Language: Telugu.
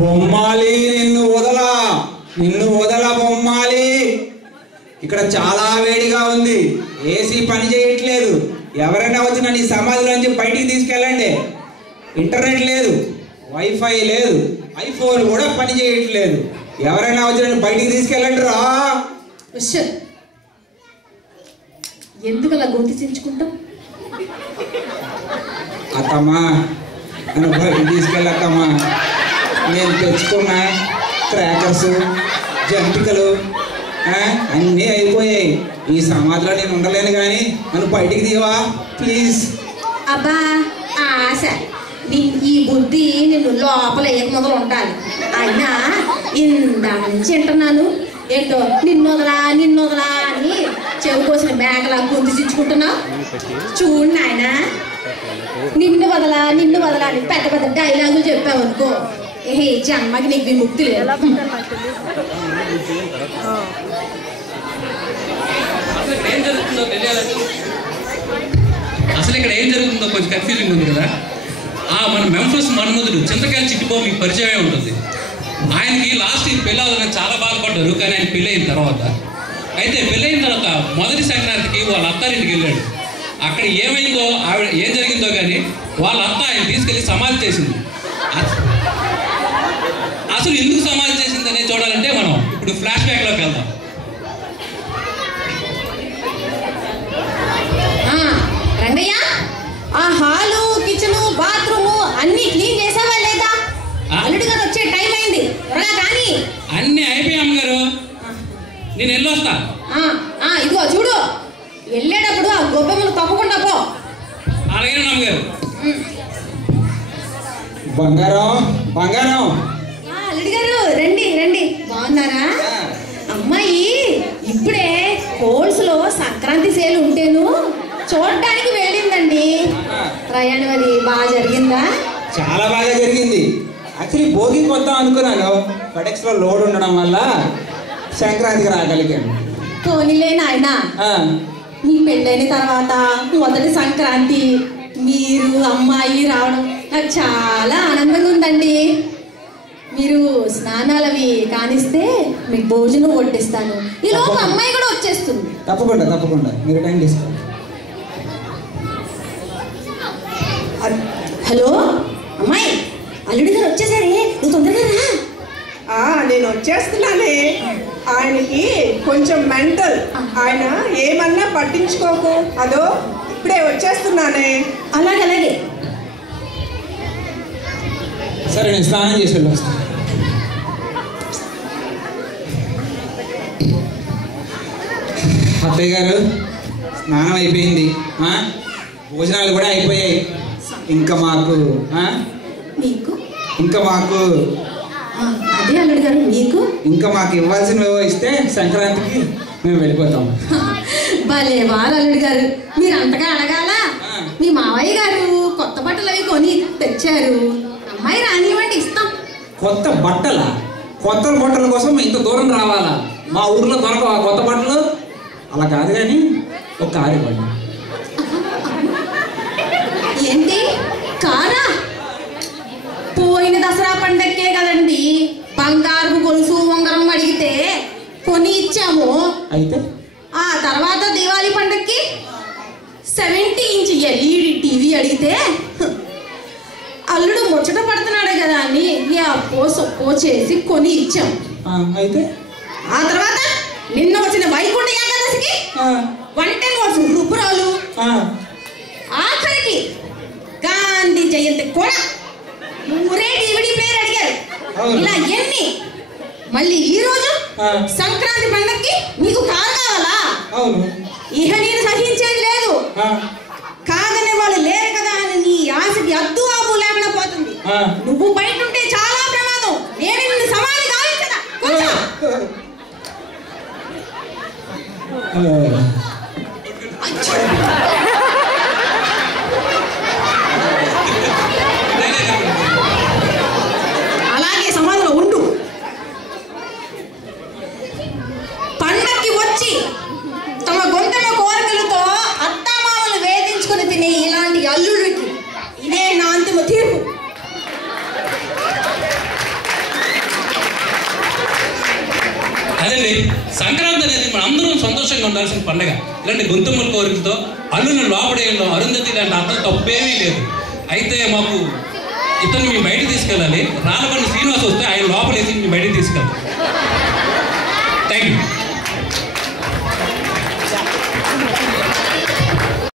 బొమ్మాలి నిన్ను వదల బొమ్మాలి. ఇక్కడ చాలా వేడిగా ఉంది, ఏసీ పని చేయట్లేదు. ఎవరైనా వచ్చినా నీ సమాధిలోంచి బయటికి తీసుకెళ్ళండి. ఇంటర్నెట్ లేదు, వైఫై లేదు, ఐఫోన్ కూడా పని చేయట్లేదు. ఎవరైనా వచ్చిన బయటికి తీసుకెళ్ళండి రా. ఎందుకు అలా గొంతు చించుకుంటాం? అత్తమ్మా నన్ను బయటికి తీసుకెళ్ళత్తమ్మా. నేను తెచ్చుకున్న క్రాకర్స్, జంతికలు అన్నీ అయిపోయాయి. ఈ సమాధిలో నేను ఉండలేను, కానీ నన్ను బయటికి తీవా ప్లీజ్. అబ్బా ఆశ, ఈ బుద్ధి నిన్ను లోపల ఏక మొదలు ఉండాలి. అయినా ఇందా నుంచి వింటున్నాను, ఏంటో నిన్నొదలా అని చెవి కోసిన మేకలా గొంతు చించుకుంటున్నావు. చూడు నాయన, నిన్ను వదలా అని పెద్ద పెద్ద డైలాగులు చెప్పావనుకో, ఏ జన్మకి నీకు విముక్తి లేదు. అసలు ఇక్కడ ఏం జరుగుతుందో కొంచెం కన్ఫ్యూజింగ్ ఉంది కదా. మన మెంఫిస్ మన్మధుడు చింతకాయల చిట్టిబాబు మీకు పరిచయమే ఉంటుంది. ఆయనకి లాస్ట్ ఇయర్ పెళ్ళి అవ్వాలని చాలా బాధపడ్డారు, కానీ ఆయన పెళ్ళి అయిన తర్వాత అయితే పెళ్ళైన తర్వాత మొదటి సంక్రాంతికి వాళ్ళ అత్తారింటికి వెళ్ళాడు. అక్కడ ఏమైందో ఆవిడ ఏం జరిగిందో కానీ వాళ్ళ అత్త ఆయన తీసుకెళ్ళి సమాధి చేసింది. అసలు ఎందుకు సమాధి చేసిందనే చూడాలంటే మనం ఇప్పుడు ఫ్లాష్ బ్యాక్లోకి వెళ్దాం. రంగయ్య, ఆ హాలు, కిచెను, బాత్రూము అన్ని క్లీన్ చేసావా లేదా? అల్లుడు గారు వచ్చే టైం అయింది, త్వరగా కానీ. అన్నీ అయిపోయాయి అమ్మగారు, నేను వెళ్ళొస్తా. ఇదిగో చూడు, వెళ్ళేటప్పుడు ఆ గొబ్బెమ్మలు తప్పకుండా పో. అలాగే అమ్మగారు. బంగారం అల్లుడు గారు రండి. బాగున్నారా? అమ్మాయి ఇప్పుడే కోల్స్ లో సంక్రాంతి సేల్ ఉంటేను చూడడానికి వెళ్ళిందండి. ప్రయాణం అది బాగా జరిగిందా? చాలా బాగా జరిగింది. యాక్చువల్లీ భోగికి వద్దాం అనుకున్నాను, ఫెడెక్స్ లో లోడ్ ఉండడం వల్ల సంక్రాంతికి రాగలిగాను. పోనీలే నాయన, మీ పెళ్ళైన తర్వాత మొదటి సంక్రాంతి మీరు అమ్మాయి రావడం నాకు చాలా ఆనందంగా ఉందండి. మీరు స్నానాలు అవి కానిస్తే మీకు భోజనం వడ్డిస్తాను. ఈ లోపు అమ్మాయి కూడా వచ్చేస్తుంది. తప్పకుండా మీరు టైం తీసుకోండి. హలో అమ్మాయి, అల్లుడి గారు వచ్చేసారే, నువ్వు తొందరగా రా. నేను వచ్చేస్తున్నానే. ఆయనకి కొంచెం మెంటల్, ఆయన ఏమన్నా పట్టించుకోకు. అదో ఇప్పుడే వచ్చేస్తున్నానే. అలాగే సరే, నేను స్నానం చేసి వెళ్ళొస్తాను. అత్తయ్య గారు, స్నానం అయిపోయింది, భోజనాలు కూడా అయిపోయాయి. ఇంకా మాకు అదే అల్లుడు గారు, మీకు ఇంకా మాకు ఇవ్వాల్సినవి ఇస్తే సంక్రాంతికి మేము వెళ్ళిపోతాం. భలే వారు అల్లుడు గారు, మీరు అంతగా అడగాల. మీ మావయ్య గారు కొత్త బట్టలు అవి కొని తెచ్చారు, అమ్మాయి రానివ్వండి, ఇస్తాం. కొత్త బట్టల కోసం ఇంత దూరం రావాలా? మా ఊర్లో దొరకవా కొత్త బట్టలు? అలా కాదు, కానీ ఒక కారు ఇవ్వండి. ఏంటి కారా? పోయిన దసరా పండక్కే కదండి బంగారు గొలుసు ఉంగరం అడిగితే కొని ఇచ్చాము. అయితే ఆ తర్వాత దీవాళి పండక్కి 70 ఇంచ్ LED టీవీ అడిగితే అల్లుడు ముచ్చట పడుతున్నాడు కదా అని సొప్పో చేసి కొని ఇచ్చాం. అయితే ఆ తర్వాత నిన్న వచ్చిన వైకుంఠ ఏకాదశికి 110 వాట్స్ రుబ్బురాలు, ఆఖరికి గాంధీ జయంతి కూడా ఊరే DVD ప్లేయర్ అడిగారు. ఇలా ఎన్ని? మళ్ళీ ఈ రోజు సంక్రాంతి పండక్కి మీకు కారు కావాలా? ఇహ నేను సహించేది లేదు. కాదనే వాళ్ళు లేరు కదా అని నీ ఆశకి అద్దు ఆపు లేకుండా పోతుంది. నువ్వు బయట ఉంటే చాలా ప్రమాదం. నేను నిన్ను సమాధి గావించదా? అలాగే సమాధిలో ఉండు. పండక్కి వచ్చి తమ గొంతెమ్మ కోరికలతో అత్తామామలు వేధించుకుని తినే ఇలాంటి అల్లుడికి ఇదే నా అంతిమ తీర్పు. సంతోషంగా ఉండాల్సిన పండగ. ఇలాంటి గొంతుమ్మల కోరికతో అల్లుని లోపడేయడం అరుంధతి లాంటి అర్థం తప్పేమీ లేదు. అయితే మాకు ఇతను మేము బయటకు తీసుకెళ్ళాలి. రాళ్ళపల్లి శ్రీనివాస్ వస్తే ఆయన లోపలేసి మేము బయటకు తీసుకెళ్తాం.